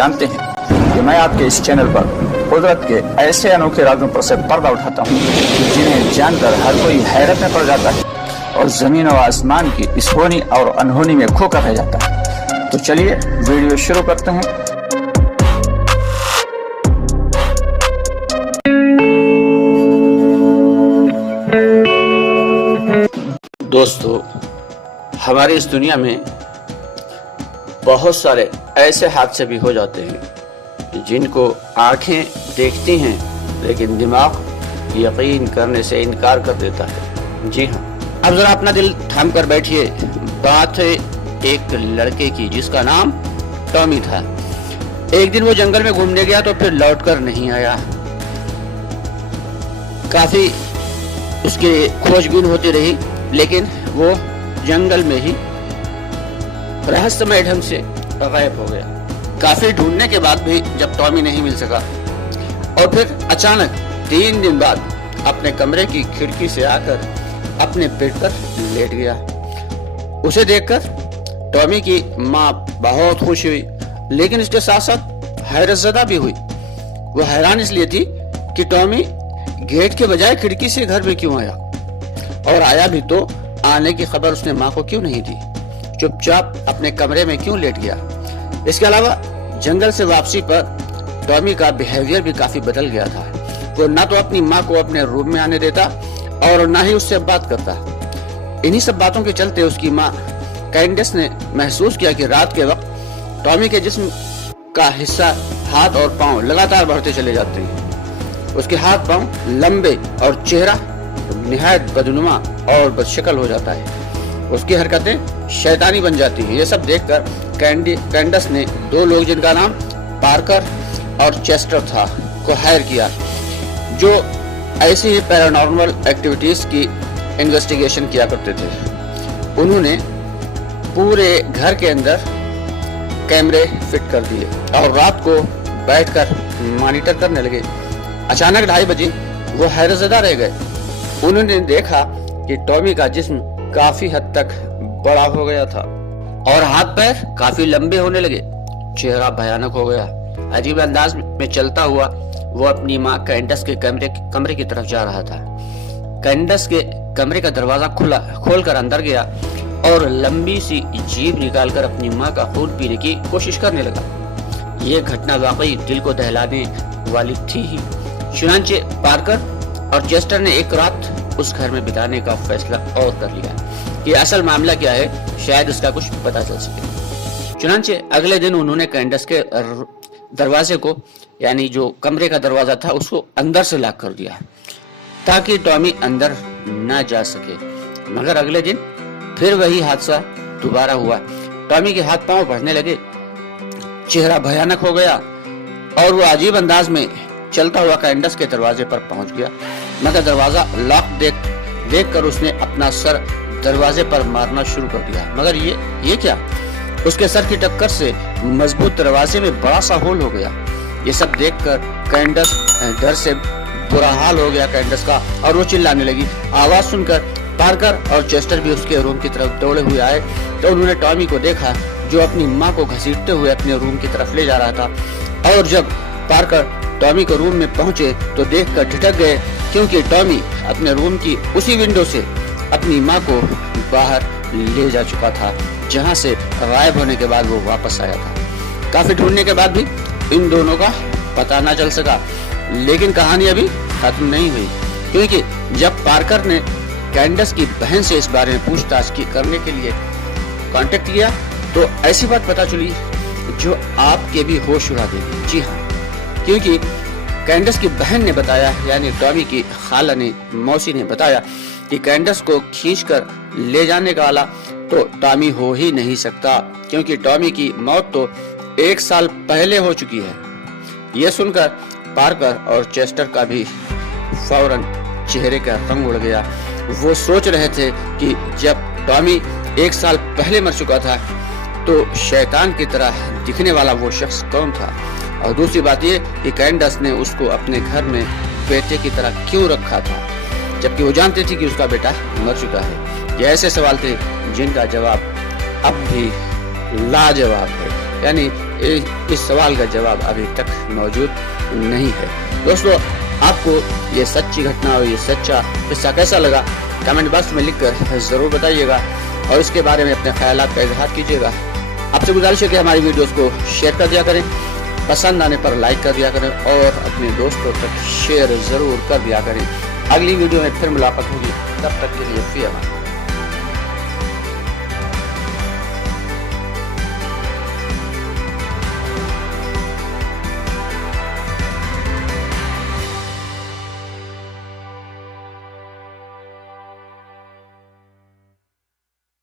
जानते हैं कि मैं आपके इस चैनल पर कुदरत के ऐसे अनोखे राजों पर से पर्दा उठाता हूँ जिन्हें जानकर हर कोई हैरत में पड़ जाता है और जमीन और आसमान की इस होनी और अनहोनी में खोकर रह जाता है। तो चलिए वीडियो शुरू करते हैं। दोस्तों, हमारी इस दुनिया में बहुत सारे ऐसे हादसे भी हो जाते हैं जिनको आंखें देखती हैं लेकिन दिमाग यकीन करने से इनकार कर देता है। जी हाँ, अब जरा अपना दिल थाम कर बैठिए। बात है एक लड़के की जिसका नाम टॉमी था। एक दिन वो जंगल में घूमने गया तो फिर लौटकर नहीं आया। काफी उसकी खोजबीन होती रही लेकिन वो जंगल में ही रहस्यमय ढंग से गायब हो गया। काफी ढूंढने के बाद भी जब टॉमी नहीं मिल सका और फिर अचानक 3 दिन बाद अपने कमरे की खिड़की से आकर अपने बेड पर लेट गया। उसे देखकर टॉमी की माँ बहुत खुश हुई लेकिन इसके साथ साथ हैरतज़दा भी हुई। वो हैरान इसलिए थी कि टॉमी गेट के बजाय खिड़की से घर में क्यों आया, और आया भी तो आने की खबर उसने माँ को क्यों नहीं दी, चुपचाप अपने कमरे में क्यों लेट गया। इसके अलावा जंगल से वापसी पर टॉमी का बिहेवियर भी काफी बदल गया था। वो ना तो अपनी माँ को अपने रूम में आने देता और ना ही उससे बात करता। इन्हीं सब बातों के चलते उसकी माँ कैंडस ने महसूस किया कि रात के वक्त टॉमी के जिस्म का हिस्सा हाथ और पांव लगातार बढ़ते चले जाते हैं। उसके हाथ पांव लंबे और चेहरा निहायत बदनुमा और बदशक्ल हो जाता है। उसकी हरकतें शैतानी बन जाती हैं। ये सब देखकर कैंडस ने 2 लोग जिनका नाम पार्कर और चेस्टर था को हायर किया, जो ऐसी ही पैरानॉर्मल एक्टिविटीज की इन्वेस्टिगेशन किया करते थे। उन्होंने पूरे घर के अंदर कैमरे फिट कर दिए और रात को बैठकर मॉनिटर करने लगे। अचानक 2:30 बजे वो हैरतज़दा रह गए। उन्होंने देखा कि टॉमी का जिस्म काफी हद तक बड़ा हो गया था और हाथ पैर काफी लंबे होने लगे। चेहरा भयानक हो गया। अजीब अंदाज में चलता हुआ वो अपनी माँ कैंडस के कमरे की तरफ जा रहा था। कैंडस के कमरे का दरवाजा खोलकर अंदर गया और लंबी सी जीभ निकालकर अपनी माँ का खून पीने की कोशिश करने लगा। ये घटना वाकई दिल को दहलाने वाली थी ही। चुनांचे पार्कर और चेस्टर ने एक रात उस घर में बिताने का फैसला और कर लिया कि असल मामला क्या है, शायद उसका कुछ पता चल सके। चुनांचे अगले दिन उन्होंने कैंडस के दरवाजे को, यानी जो कमरे का दरवाजा था, उसको अंदर से लॉक कर दिया ताकि टॉमी अंदर न जा सके। मगर अगले दिन फिर वही हादसा दोबारा हुआ। टॉमी के हाथ पांव बढ़ने लगे, चेहरा भयानक हो गया और वो अजीब अंदाज में चलता हुआ कैंडस के दरवाजे पर पहुंच गया। मगर दरवाजा लॉक देखकर उसने अपना सर दरवाजे पर मारना शुरू कर दिया। मगर ये क्या? उसके सर की टक्कर से मजबूत दरवाजे में बड़ा सा होल हो गया। ये सब देखकर कैंडस डर से बुरा हाल हो गया कैंडस का, और वो चिल्लाने लगी। आवाज सुनकर पार्कर और चेस्टर भी उसके रूम की तरफ दौड़े हुए आए तो उन्होंने टॉमी को देखा जो अपनी माँ को घसीटते हुए अपने रूम की तरफ ले जा रहा था। और जब पार्कर टॉमी को रूम में पहुंचे तो देखकर ठिठक गए, क्योंकि टॉमी अपने रूम की उसी विंडो से अपनी माँ को बाहर ले जा चुका था जहां से गायब होने के बाद वो वापस आया था। काफी ढूंढने के बाद भी इन दोनों का पता न चल सका, लेकिन कहानी अभी खत्म नहीं हुई, क्योंकि जब पार्कर ने कैंडस की बहन से इस बारे में पूछताछ करने के लिए कांटेक्ट किया तो ऐसी बात पता चली जो आपके भी होश उड़ा देगी। जी हाँ, क्योंकि कैंडस की बहन ने बताया, यानी टॉमी की खाला ने, मौसी ने बताया कि कैंडस को खींचकर ले जाने का वाला तो टॉमी हो ही नहीं सकता, क्योंकि टॉमी की मौत तो 1 साल पहले हो चुकी है। यह सुनकर पार्कर और चेस्टर का भी फौरन चेहरे का रंग उड़ गया। वो सोच रहे थे कि जब टॉमी 1 साल पहले मर चुका था तो शैतान की तरह दिखने वाला वो शख्स कौन था, और दूसरी बात ये कि कैंडस ने उसको अपने घर में बेटे की तरह क्यों रखा था, जबकि वो जानते थे कि उसका बेटा मर चुका है। ये ऐसे सवाल थे जिनका जवाब अब भी लाजवाब है, यानी اس سوال کا جواب ابھی تک موجود نہیں ہے۔ دوستو، آپ کو یہ سچی گھٹنا اور یہ سچا قصہ کیسا لگا کمنٹ باکس میں لکھ کر ضرور بتائیے گا، اور اس کے بارے میں اپنے خیالات کا اظہار کیجیے گا۔ آپ سے گزارش ہے کہ ہماری ویڈیوز کو شیئر کر دیا کریں، پسند آنے پر لائک کر دیا کریں، اور اپنے دوستوں تک شیئر ضرور کر دیا کریں۔ اگلی ویڈیو میں پھر ملاقات ہوگی، تب تک کے لیے فی امان۔